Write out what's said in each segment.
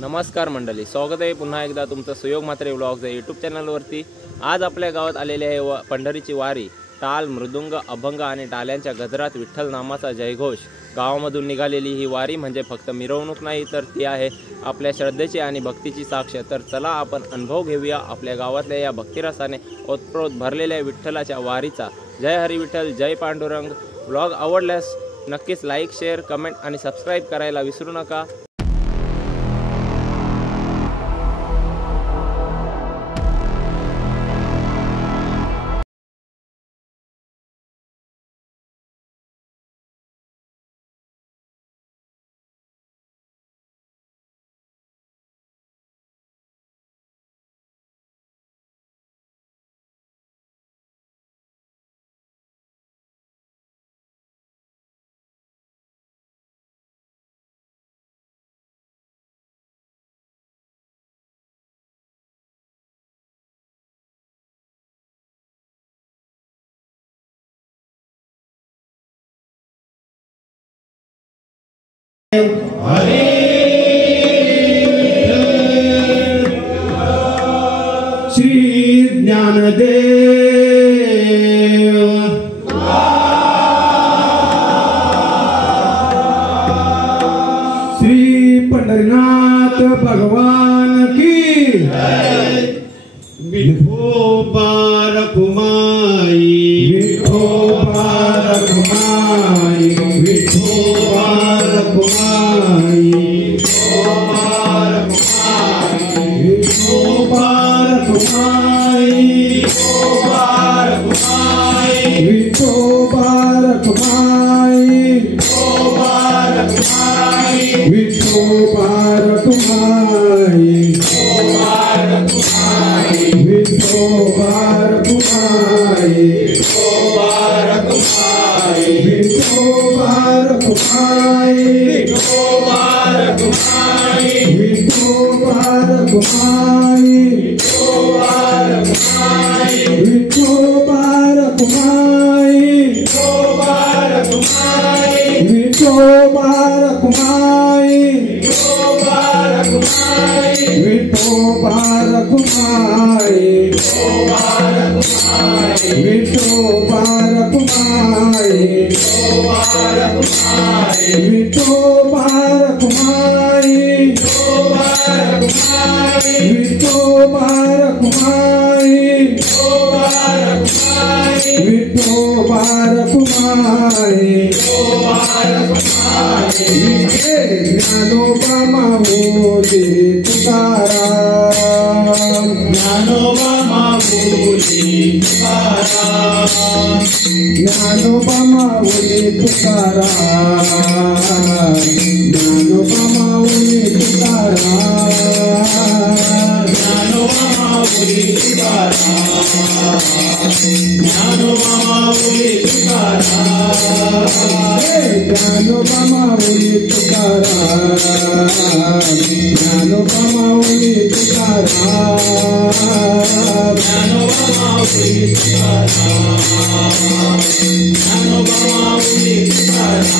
नमस्कार मंडळी, स्वागत आहे पुन्हा एकदा तुमचं सुयोग म्हात्रे व्लॉग्स या यूट्यूब चॅनलवरती। आज आपल्या गावात आलेली आहे पंढरीची वारी। टाल, मृदुंग, अभंग आणि टाल्यांच्या गजरात विठ्ठल नामाचा जयघोष। गावामधून निघालेली ही वारी म्हणजे फक्त मिरवणूक नाही, तर ती आहे आपल्या श्रद्धेची आणि भक्तीची साक्ष। तर चला आपण अनुभव घेऊया आपल्या गावातल्या या भक्तिरसाने ओतप्रोत भरलेल्या विठ्ठलाच्या वारीचा। जय हरी विठ्ठल, जय पांडुरंग। व्लॉग आवडल्यास नक्कीच लाईक, शेअर, कमेंट आणि सबस्क्राईब करायला विसरू नका। श्री ज्ञानदेव श्री पंढरीनाथ भगवान की विठोबा रखुमाई, विठोबा रखुमाई, विठोबा रखुमाई, विठोबा रखुमाई, विठोबा रखुमाई, विठोबा रखुमाई, विठोबा रखुमाई, विठोबा रखुमाई, विठोबा रखुमाई, विठोबा रखुमाई, विठोबा रखुमाई, विठोबा रखुमाई, विठोबा रखुमाई, विठोबा रखुमाई, विठोबा रखुमाई, विठोबा रखुमाई, ज्ञानोबा माऊली तुकाराम, ज्ञानोबा माऊली तुकाराम, ज्ञानोबा माऊली तुकाराम, ज्ञानोबा माऊली तुकाराम, ज्ञानोबा माऊली तुकाराम, ज्ञानोबा माऊली तुकाराम, ज्ञानोबा माऊली तुकाराम, ज्ञानोबा माऊली तुकाराम, ज्ञानोबा माऊली तुकाराम, ज्ञानोबा माऊली तुकाराम,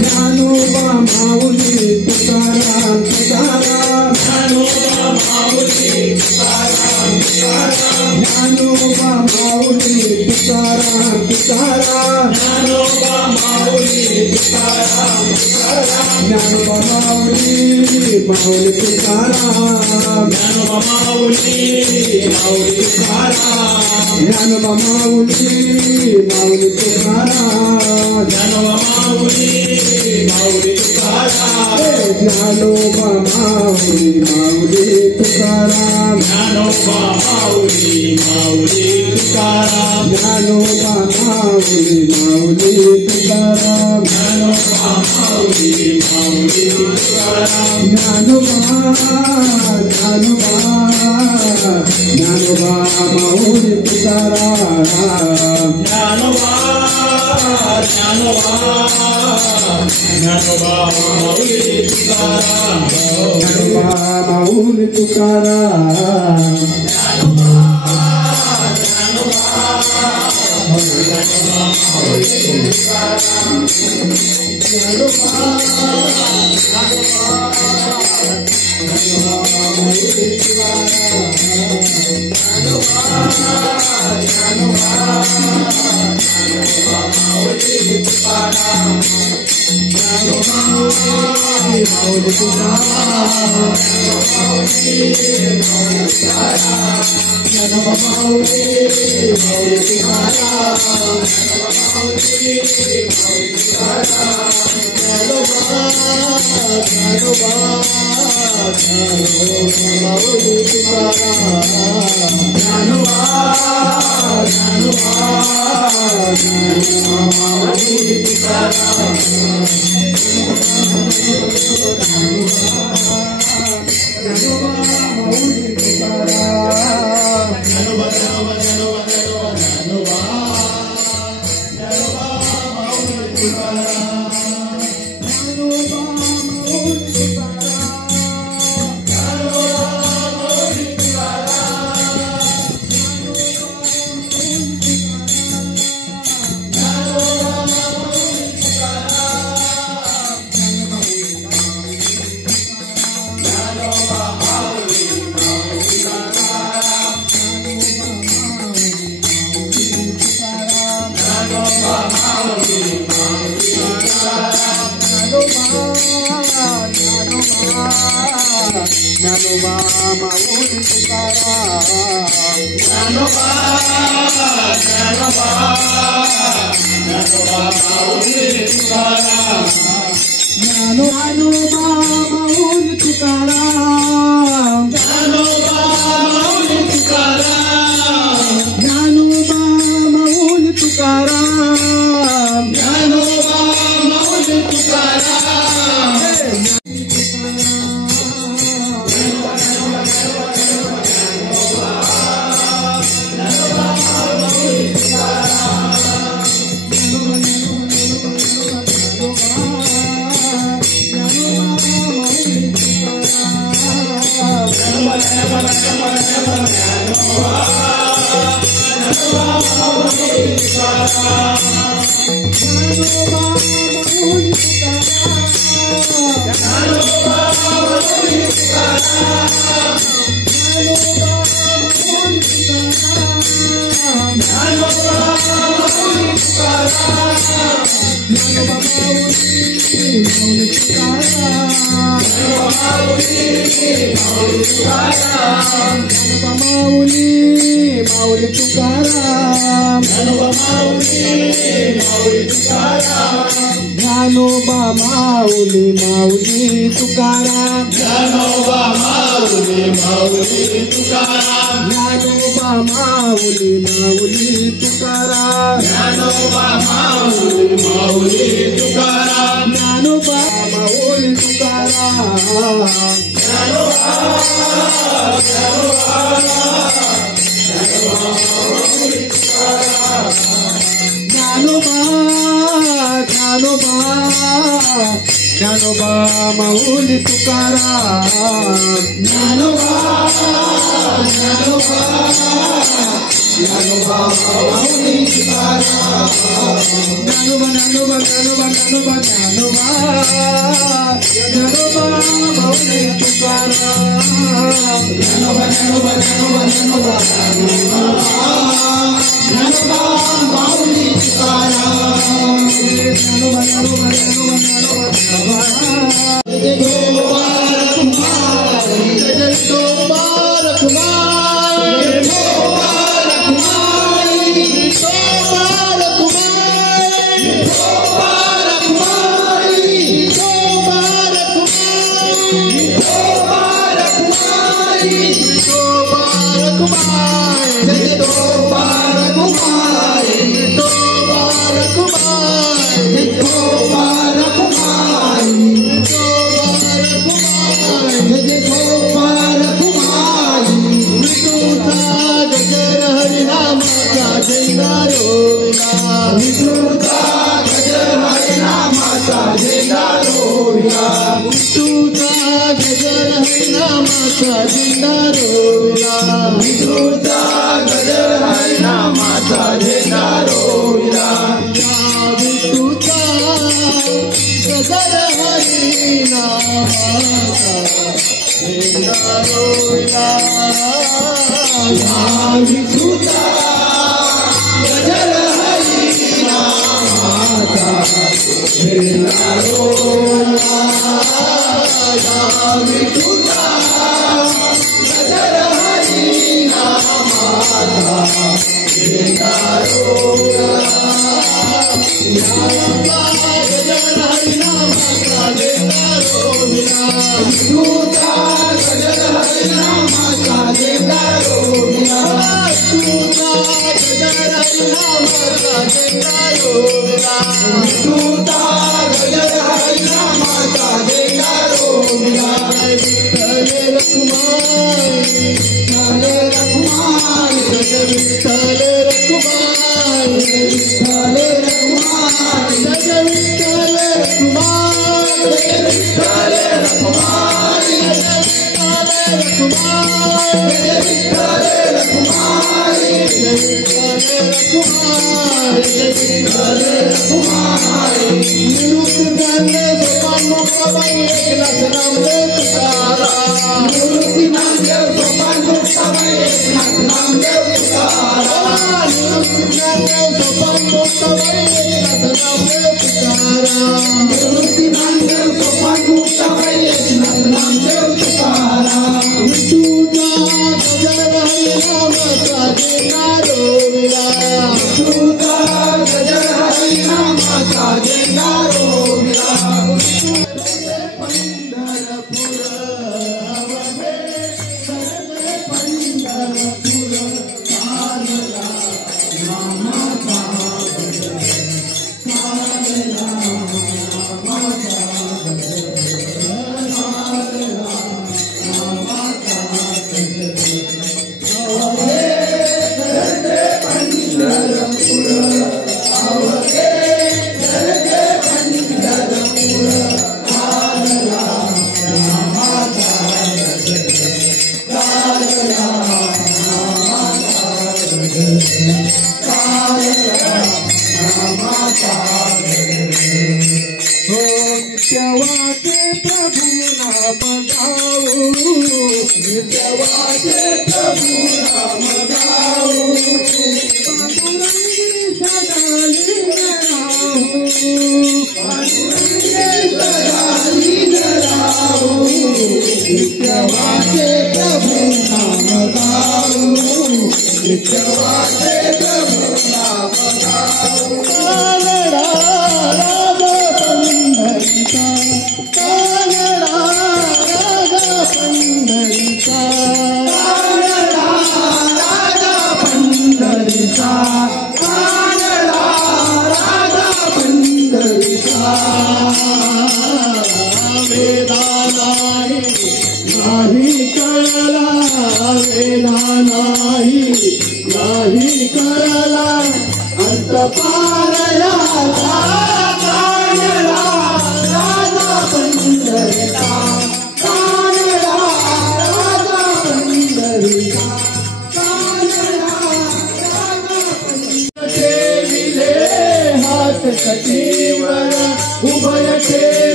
ज्ञानोबा माऊली तुकाराम, तुकाराम, ज्ञानोबा माऊली तुकाराम, तुकाराम, ज्ञानोबा माऊली तुकाराम, तुकाराम, ज्ञानोबा माऊली तुकाराम, तुकाराम, ज्ञानोबा माऊली माऊली तुकाराम, ज्ञानोबा माऊली माऊली तुकाराम, ज्ञानोबा माऊली माऊली तुकाराम, ज्ञानोबा माऊली माऊली तुकाराम, ज्ञानोबा माऊली माऊली तुकाराम, ज्ञानोबा माऊली माऊली तुकाराम, ज्ञानोबा माऊली माऊली तुकाराम, ज्ञानोबा माऊली माऊली तुकाराम, ज्ञानोबा ज्ञानोबा ज्ञानोबा माऊली तुकाराम, ज्ञानोबा ज्ञानोबा ज्ञानोबा माऊली तुकाराम, ज्ञानोबा माऊली तुकाराम, ज्ञानोबा ज्ञानोबा माऊली तुकाराम ज्ञानोबा माऊली माऊली तुकाराम ज्ञानोबा माऊली तुकाराम ज्ञानोबा माऊली तुकाराम ज्ञानोबा माऊली तुकाराम ज्ञानोबा माऊली तुकाराम ज्ञानोबा माऊली तुकाराम ज्ञानोबा माऊली तुकाराम ज्ञानोबा माऊली तुकाराम माऊली तुकाराम ज्ञानोबा माऊली माऊली तुकाराम ज्ञानोबा माऊली माऊली तुकाराम ज्ञानोबा माऊली माऊली तुकाराम ज्ञानोबा माऊली माऊली तुकाराम ज्ञानोबा माऊली तुकाराम ज्ञानोबा माऊली तुकाराम ज्ञानोबा माऊली तुकाराम ज्ञानोबा माऊली तुकाराम Hare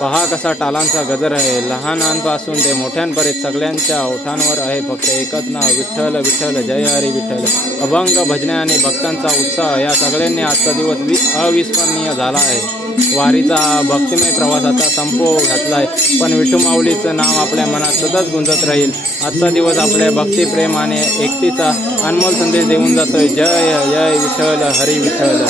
पहा कसा टालांचा गजर आहे. लहानांपासून ते मोठ्यांपर्यंत सगळ्यांच्या ओठांवर आहे फक्त एकच नाव, विठ्ठल विठ्ठल जय हरी विठ्ठल. अभंग भजने आणि भक्तांचा उत्साह या सगळ्यांनी आजचा दिवस अविस्मरणीय झाला आहे. वारीचा भक्तिमय प्रवासाचा संपो घातलाय, पण विठू माऊलीचं नाव आपल्या मनात सतत गुंजत राहील. आजचा दिवस आपल्या भक्ती प्रेम आणि एकतेचा अनमोल संदेश देऊन जातोय. जय जय विठ्ठल हरी विठ्ठल.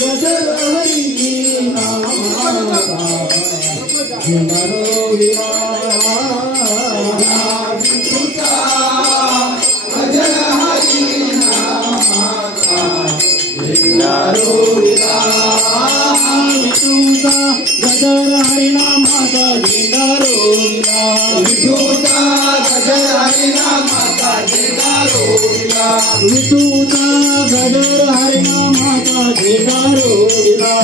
गजर हरी झेंडारो विरा विठूचा गजर हरी नामाचा झेंडारो विरा विठूचा गजर हरी नामाचा झेंडारो विरा विठूचा गजर हरी नामाचा झेंडारो विरा विठूचा गजर हरी नामाचा झेंडारो विरा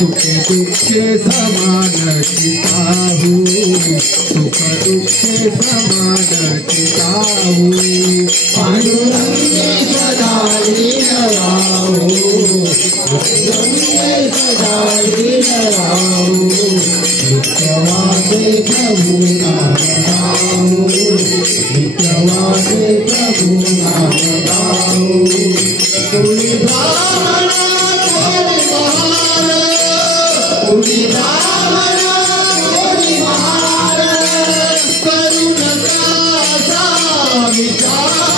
सुखे दुखे समान चिताहू सुख दुखे समान चिताहू पांडुरंगे सदा लीन राहो पांडुरंगे सदा लीन राहो नित्यवासे प्रभु नाम गाओ नित्यवासे प्रभु नाम गाओ तुझी भावना तुझी भावना तुझी महार करुण का विचार करुण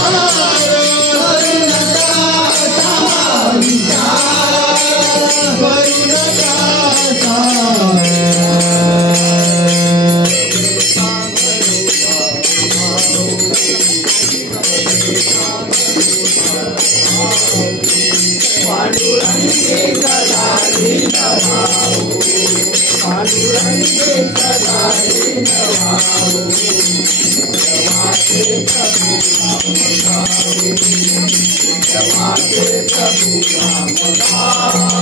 का विचार करुण पांडुरंगे सदा लीन राहो पांडुरंगे सदा लीन राहो जवासे प्रभु नाम गाओ जवासे प्रभु नाम गाओ